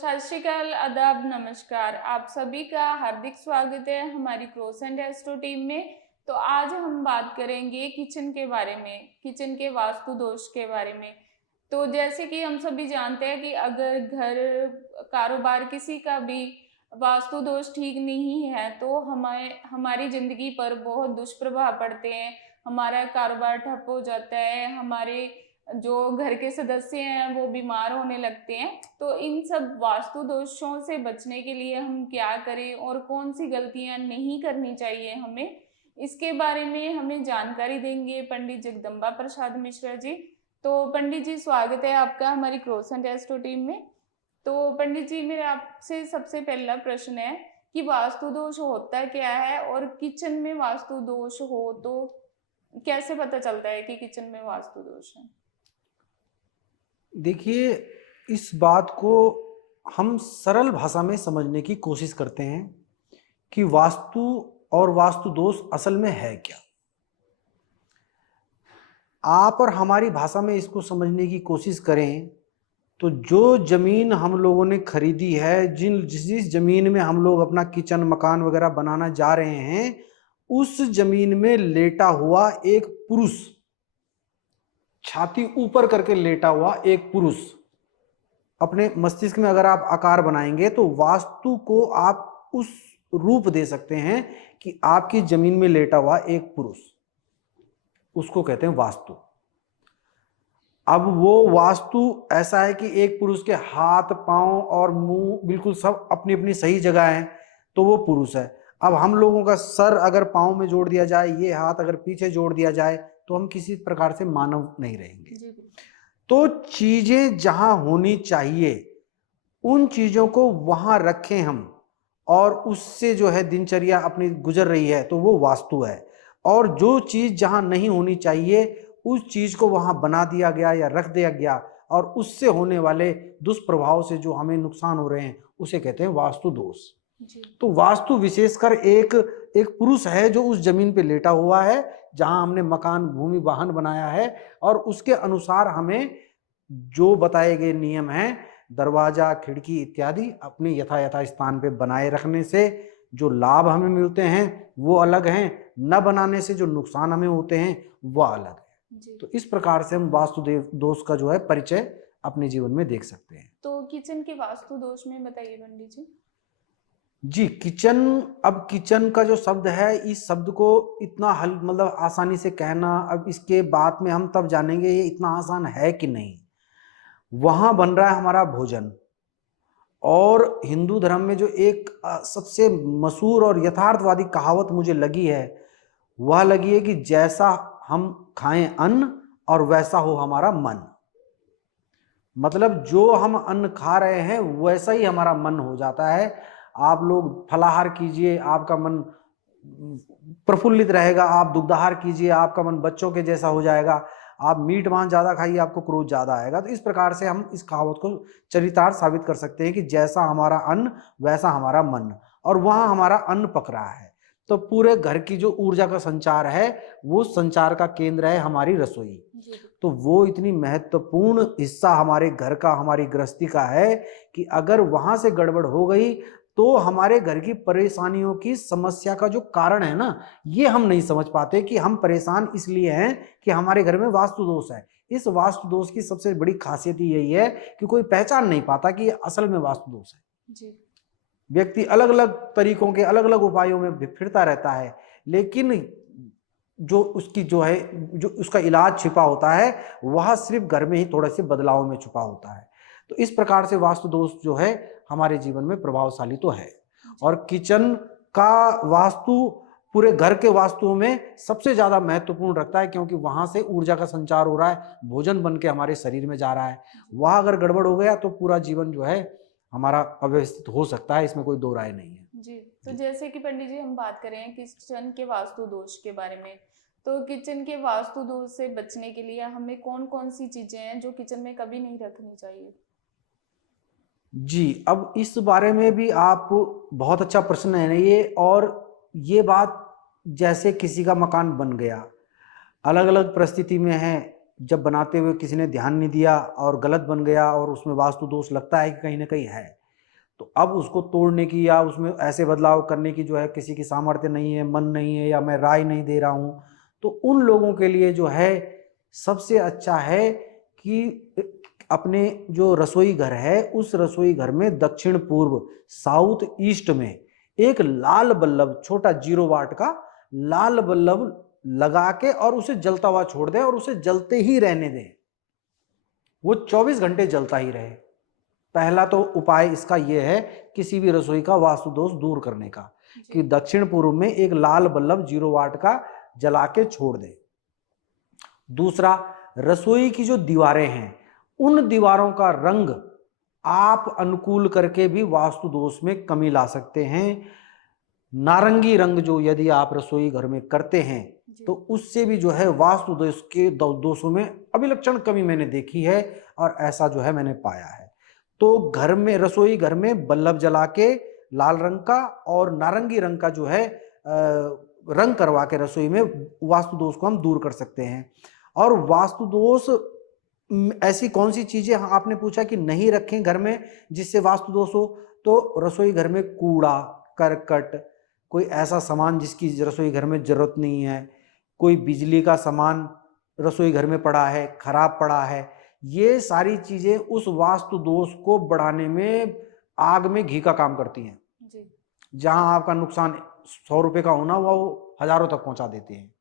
सत श्री अकाल, आदाब, नमस्कार। आप सभी का हार्दिक स्वागत है हमारी क्रोस एंड एस्ट्रो टीम में। तो आज हम बात करेंगे किचन के बारे में, किचन के वास्तु दोष के बारे में। तो जैसे कि हम सभी जानते हैं कि अगर घर, कारोबार किसी का भी वास्तु दोष ठीक नहीं है तो हमारी जिंदगी पर बहुत दुष्प्रभाव पड़ते हैं। हमारा कारोबार ठप हो जाता है, हमारे जो घर के सदस्य हैं वो बीमार होने लगते हैं। तो इन सब वास्तु दोषों से बचने के लिए हम क्या करें और कौन सी गलतियां नहीं करनी चाहिए हमें, इसके बारे में हमें जानकारी देंगे पंडित जगदम्बा प्रसाद मिश्रा जी। तो पंडित जी, स्वागत है आपका हमारी क्रोस एंड एस्ट्रो टीम में। तो पंडित जी, मेरा आपसे सबसे पहला प्रश्न है कि वास्तु दोष होता क्या है और किचन में वास्तु दोष हो तो कैसे पता चलता है कि किचन में वास्तु दोष है? देखिए, इस बात को हम सरल भाषा में समझने की कोशिश करते हैं कि वास्तु और वास्तु दोष असल में है क्या। आप और हमारी भाषा में इसको समझने की कोशिश करें तो जो जमीन हम लोगों ने खरीदी है, जिस जमीन में हम लोग अपना किचन मकान वगैरह बनाना जा रहे हैं, उस जमीन में लेटा हुआ एक पुरुष, छाती ऊपर करके लेटा हुआ एक पुरुष, अपने मस्तिष्क में अगर आप आकार बनाएंगे तो वास्तु को आप उस रूप दे सकते हैं कि आपकी जमीन में लेटा हुआ एक पुरुष, उसको कहते हैं वास्तु। अब वो वास्तु ऐसा है कि एक पुरुष के हाथ पांव और मुंह बिल्कुल सब अपनी अपनी सही जगह है तो वो पुरुष है। अब हम लोगों का सर अगर पांव में जोड़ दिया जाए, ये हाथ अगर पीछे जोड़ दिया जाए तो हम किसी प्रकार से मानव नहीं रहेंगे। तो चीजें जहां होनी चाहिए उन चीजों को वहां रखें हम, और उससे जो है दिनचर्या अपनी गुजर रही है तो वो वास्तु है। और जो चीज जहां नहीं होनी चाहिए उस चीज को वहां बना दिया गया या रख दिया गया और उससे होने वाले दुष्प्रभाव से जो हमें नुकसान हो रहे हैं उसे कहते हैं वास्तु दोष। तो वास्तु विशेषकर एक पुरुष है जो उस जमीन पे लेटा हुआ है जहां हमने मकान भूमि वाहन बनाया है, और उसके अनुसार हमें जो बताए गए नियम हैं, दरवाजा खिड़की इत्यादि अपने यथा स्थान पे बनाए रखने से जो लाभ हमें मिलते हैं वो अलग हैं, न बनाने से जो नुकसान हमें होते हैं वह अलग है। तो इस प्रकार से हम वास्तु दोष का जो है परिचय अपने जीवन में देख सकते हैं। तो किचन के वास्तु दोष में बताइए पंडित जी। जी, किचन, अब किचन का जो शब्द है, इस शब्द को इतना हल मतलब आसानी से कहना, अब इसके बाद में हम तब जानेंगे ये इतना आसान है कि नहीं। वहां बन रहा है हमारा भोजन, और हिंदू धर्म में जो एक सबसे मशहूर और यथार्थवादी कहावत मुझे लगी है वह लगी है कि जैसा हम खाएं अन्न और वैसा हो हमारा मन। मतलब जो हम अन्न खा रहे हैं वैसा ही हमारा मन हो जाता है। आप लोग फलाहार कीजिए, आपका मन प्रफुल्लित रहेगा। आप दुग्धाहार कीजिए, आपका मन बच्चों के जैसा हो जाएगा। आप मीट मांस ज्यादा खाइए, आपको क्रोध ज्यादा आएगा। तो इस प्रकार से हम इस कहावत को चरितार्थ साबित कर सकते हैं कि जैसा हमारा अन्न वैसा हमारा मन, और वहां हमारा अन्न पक रहा है। तो पूरे घर की जो ऊर्जा का संचार है वो संचार का केंद्र है हमारी रसोई। तो वो इतनी महत्वपूर्ण हिस्सा हमारे घर का, हमारी गृहस्थी का है कि अगर वहां से गड़बड़ हो गई तो हमारे घर की परेशानियों की समस्या का जो कारण है ना, ये हम नहीं समझ पाते कि हम परेशान इसलिए हैं कि हमारे घर में वास्तु दोष है। इस वास्तु दोष की सबसे बड़ी खासियत यही है कि कोई पहचान नहीं पाता कि ये असल में वास्तु दोष है। जी। व्यक्ति अलग अलग तरीकों के अलग अलग उपायों में फिरता रहता है, लेकिन जो उसकी जो है जो उसका इलाज छिपा होता है वह सिर्फ घर में ही थोड़े से बदलाव में छुपा होता है। तो इस प्रकार से वास्तु दोष जो है हमारे जीवन में प्रभावशाली तो है। और किचन का वास्तु पूरे घर के वास्तुओं में सबसे ज्यादा महत्वपूर्ण रखता है, क्योंकि वहां से ऊर्जा का संचार हो रहा है, भोजन बन के हमारे शरीर में जा रहा है। वह अगर गड़बड़ हो गया तो पूरा जीवन जो है हमारा अव्यवस्थित हो सकता है, इसमें कोई दो राय नहीं है। जी, तो जैसे कि पंडित जी हम बात करें किचन के वास्तु दोष के बारे में, तो किचन के वास्तु दोष से बचने के लिए हमें कौन कौन सी चीजें हैं जो किचन में कभी नहीं रखनी चाहिए? जी, अब इस बारे में भी आप, बहुत अच्छा प्रश्न है ये। और ये बात जैसे किसी का मकान बन गया, अलग अलग परिस्थिति में है, जब बनाते हुए किसी ने ध्यान नहीं दिया और गलत बन गया और उसमें वास्तु दोष लगता है कि कहीं ना कहीं है। तो अब उसको तोड़ने की या उसमें ऐसे बदलाव करने की जो है किसी की सामर्थ्य नहीं है, मन नहीं है, या मैं राय नहीं दे रहा हूँ, तो उन लोगों के लिए जो है सबसे अच्छा है कि अपने जो रसोई घर है उस रसोई घर में दक्षिण पूर्व साउथ ईस्ट में एक लाल बल्लभ, छोटा 0 वाट का लाल बल्लभ लगा के और उसे जलता हुआ छोड़ दें और उसे जलते ही रहने दें, वो 24 घंटे जलता ही रहे। पहला तो उपाय इसका यह है किसी भी रसोई का वास्तु दोष दूर करने का, कि दक्षिण पूर्व में एक लाल बल्लभ 0 वाट का जला के छोड़ दें। दूसरा, रसोई की जो दीवारें हैं उन दीवारों का रंग आप अनुकूल करके भी वास्तु दोष में कमी ला सकते हैं। नारंगी रंग जो यदि आप रसोई घर में करते हैं तो उससे भी जो है वास्तु दोष के दोषों में अभिलक्षण कमी मैंने देखी है और ऐसा जो है मैंने पाया है। तो घर में, रसोई घर में बल्लभ जला के लाल रंग का और नारंगी रंग का जो है रंग करवा के रसोई में वास्तु दोष को हम दूर कर सकते हैं। और वास्तु दोष ऐसी कौन सी चीजें, आपने पूछा कि नहीं रखें घर में जिससे वास्तु दोष हो, तो रसोई घर में कूड़ा करकट, कोई ऐसा सामान जिसकी रसोई घर में जरूरत नहीं है, कोई बिजली का सामान रसोई घर में पड़ा है, खराब पड़ा है, ये सारी चीजें उस वास्तु दोष को बढ़ाने में आग में घी का काम करती हैं। जहां आपका नुकसान 100 रुपए का होना वो हजारों तक पहुंचा देते हैं।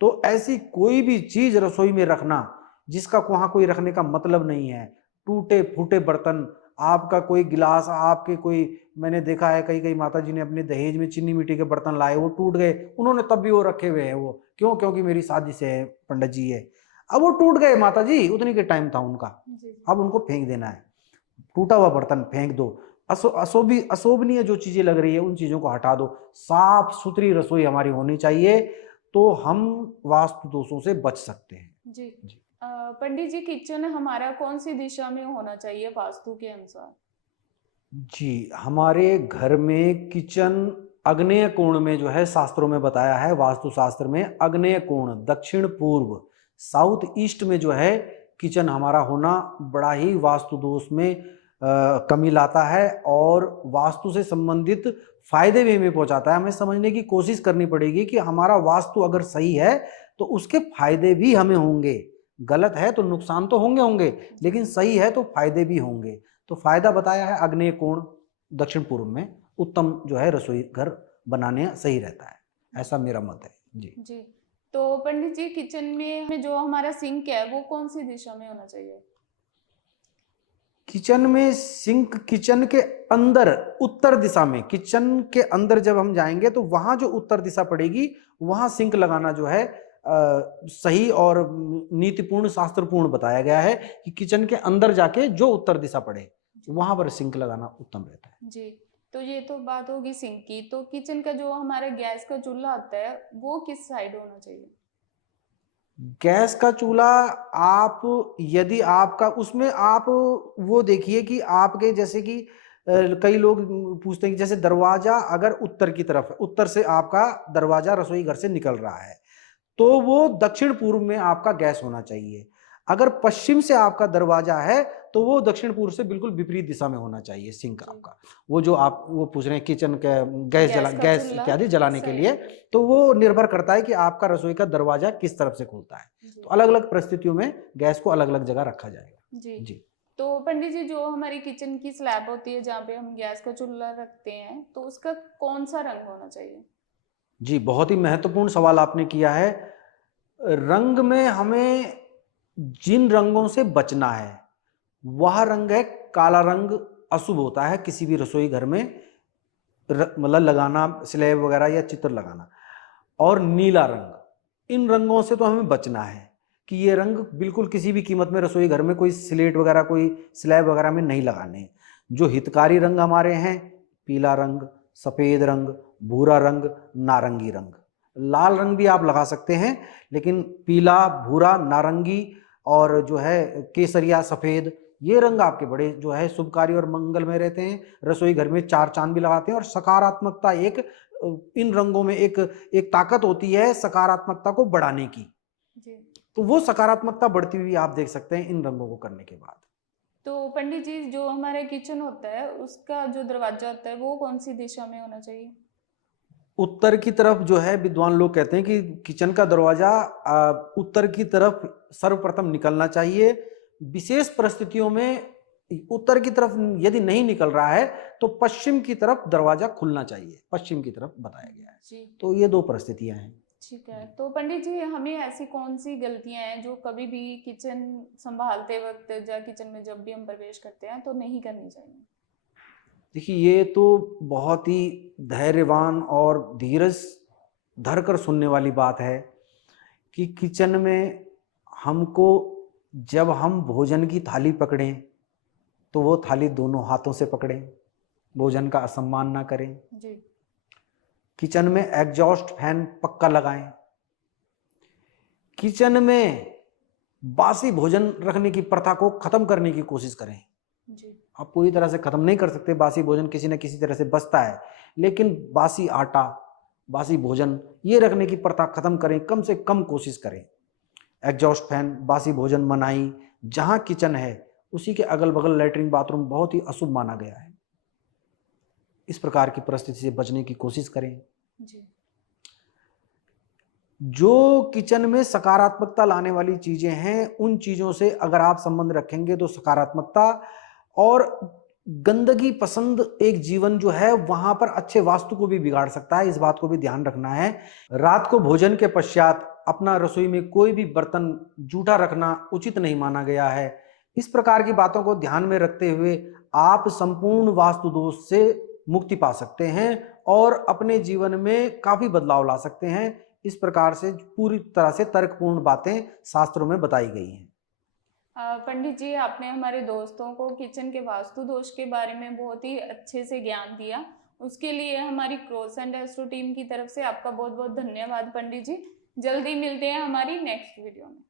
तो ऐसी कोई भी चीज रसोई में रखना जिसका वहां कोई रखने का मतलब नहीं है, टूटे फूटे बर्तन, आपका कोई गिलास, आपके कोई, मैंने देखा है कई कई माता जी ने अपने दहेज में चीनी मिट्टी के बर्तन लाए, वो टूट गए, उन्होंने तब भी वो रखे हुए हैं। वो क्यों? क्योंकि मेरी शादी से है, पंडित जी है। अब वो टूट गए माता जी, उतनी के टाइम था उनका, अब उनको फेंक देना है। टूटा हुआ बर्तन फेंक दो। अशोभनीय जो चीजें लग रही है उन चीजों को हटा दो। साफ सुथरी रसोई हमारी होनी चाहिए, तो हम वास्तु दोषों से बच सकते हैं। जी। पंडित जी, किचन हमारा कौन सी दिशा में होना चाहिए वास्तु के अनुसार? जी, हमारे घर में किचन आग्नेय कोण में जो है शास्त्रों में बताया है, वास्तु शास्त्र में आग्नेय कोण, दक्षिण पूर्व, साउथ ईस्ट में जो है किचन हमारा होना बड़ा ही वास्तु दोष में कमी लाता है और वास्तु से संबंधित फायदे भी हमें पहुंचाता है। हमें समझने की कोशिश करनी पड़ेगी कि हमारा वास्तु अगर सही है तो उसके फायदे भी हमें होंगे, गलत है तो नुकसान तो होंगे होंगे, लेकिन सही है तो फायदे भी होंगे। तो फायदा बताया है, आग्नेय कोण दक्षिण पूर्व में उत्तम जो है रसोई घर बनाने सही रहता है, ऐसा मेरा मत है। जी। तो पंडित जी, किचन में जो हमारा सिंक है वो कौन सी दिशा में होना चाहिए? किचन में सिंक किचन के अंदर उत्तर दिशा में, किचन के अंदर जब हम जाएंगे तो वहां जो उत्तर दिशा पड़ेगी वहां सिंक लगाना जो है सही और नीतिपूर्ण शास्त्रपूर्ण बताया गया है कि किचन के अंदर जाके जो उत्तर दिशा पड़े वहां पर सिंक लगाना उत्तम रहता है। जी। तो ये तो बात होगी सिंक की। तो किचन का जो हमारा गैस का चूल्हा आता है वो किस साइड होना चाहिए? गैस का चूल्हा, आप यदि आपका उसमें आप वो देखिए कि आपके जैसे कि कई लोग पूछते हैं कि जैसे दरवाजा अगर उत्तर की तरफ, उत्तर से आपका दरवाजा रसोई घर से निकल रहा है तो वो दक्षिण पूर्व में आपका गैस होना चाहिए। अगर पश्चिम से आपका दरवाजा है तो वो दक्षिण पूर्व से बिल्कुल विपरीत दिशा में होना चाहिए सिंक आपका। वो जो आप वो पूछ रहे हैं किचन के गैस इत्यादि जलाने के लिए, तो वो निर्भर करता है कि आपका रसोई का दरवाजा किस तरफ से खुलता है। तो अलग अलग परिस्थितियों में गैस को अलग अलग जगह रखा जाएगा। जी। तो पंडित जी, जो हमारी किचन की स्लैब होती है जहाँ पे हम गैस का चूल्हा रखते हैं, तो उसका कौन सा रंग होना चाहिए? जी, बहुत ही महत्वपूर्ण सवाल आपने किया है। रंग में हमें जिन रंगों से बचना है वह रंग है काला रंग, अशुभ होता है किसी भी रसोई घर में मतलब लगाना, स्लैब वगैरह या चित्र लगाना। और नीला रंग, इन रंगों से तो हमें बचना है कि ये रंग बिल्कुल किसी भी कीमत में रसोई घर में कोई स्लेट वगैरह, कोई स्लैब वगैरह में नहीं लगाने। जो हितकारी रंग हमारे हैं, पीला रंग, सफेद रंग, भूरा रंग, नारंगी रंग। लाल रंग भी आप लगा सकते हैं, लेकिन पीला, भूरा, नारंगी और जो है केसरिया, सफेद, ये रंग आपके बड़े जो है शुभकारी और मंगलमय रहते हैं। रसोई घर में 4 चांद भी लगाते हैं और सकारात्मकता, एक इन रंगों में एक ताकत होती है सकारात्मकता को बढ़ाने की। तो वो सकारात्मकता बढ़ती हुई आप देख सकते हैं इन रंगों को करने के बाद। तो पंडित जी, जो हमारा किचन होता है उसका जो दरवाजा होता है वो कौन सी दिशा में होना चाहिए? उत्तर की तरफ जो है, विद्वान लोग कहते हैं कि किचन का दरवाजा उत्तर की तरफ सर्वप्रथम निकलना चाहिए। विशेष परिस्थितियों में उत्तर की तरफ यदि नहीं निकल रहा है तो पश्चिम की तरफ दरवाजा खुलना चाहिए, पश्चिम की तरफ बताया गया है। जी, तो ये दो परिस्थितियां हैं। ठीक है। तो पंडित जी, हमें ऐसी कौन सी गलतियां हैं जो कभी भी किचन संभालते वक्त या किचन में जब भी हम प्रवेश करते हैं तो नहीं करनी चाहिए? देखिए, ये तो बहुत ही धैर्यवान और धीरज धरकर सुनने वाली बात है कि किचन में हमको, जब हम भोजन की थाली पकड़ें तो वो थाली दोनों हाथों से पकड़ें, भोजन का असम्मान ना करें। जी, किचन में एग्जॉस्ट फैन पक्का लगाएं। किचन में बासी भोजन रखने की प्रथा को खत्म करने की कोशिश करें। जी, आप पूरी तरह से खत्म नहीं कर सकते, बासी भोजन किसी न किसी तरह से बचता है, लेकिन बासी आटा, बासी भोजन ये रखने की प्रथा खत्म करें, कम से कम कोशिश करें। एग्जॉस्ट फैन, बासी भोजन मनाही, जहां किचन है उसी के अगल बगल लैट्रिन बाथरूम बहुत ही अशुभ माना गया है। इस प्रकार की परिस्थिति से बचने की कोशिश करें। जी, जो किचन में सकारात्मकता लाने वाली चीजें हैं, उन चीजों से अगर आप संबंध रखेंगे तो सकारात्मकता, और गंदगी पसंद एक जीवन जो है वहां पर अच्छे वास्तु को भी बिगाड़ सकता है। इस बात को भी ध्यान रखना है। रात को भोजन के पश्चात अपना रसोई में कोई भी बर्तन जूठा रखना उचित नहीं माना गया है। इस प्रकार की बातों को ध्यान में रखते हुए आप संपूर्ण वास्तु दोष से मुक्ति पा सकते हैं और अपने जीवन में काफी बदलाव ला सकते हैं। इस प्रकार से पूरी तरह से तर्कपूर्ण बातें शास्त्रों में बताई गई हैं। पंडित जी, आपने हमारे दोस्तों को किचन के वास्तु दोष के बारे में बहुत ही अच्छे से ज्ञान दिया। उसके लिए हमारी क्रॉस एंड एस्ट्रो टीम की तरफ से आपका बहुत बहुत धन्यवाद पंडित जी। जल्दी मिलते हैं हमारी नेक्स्ट वीडियो में।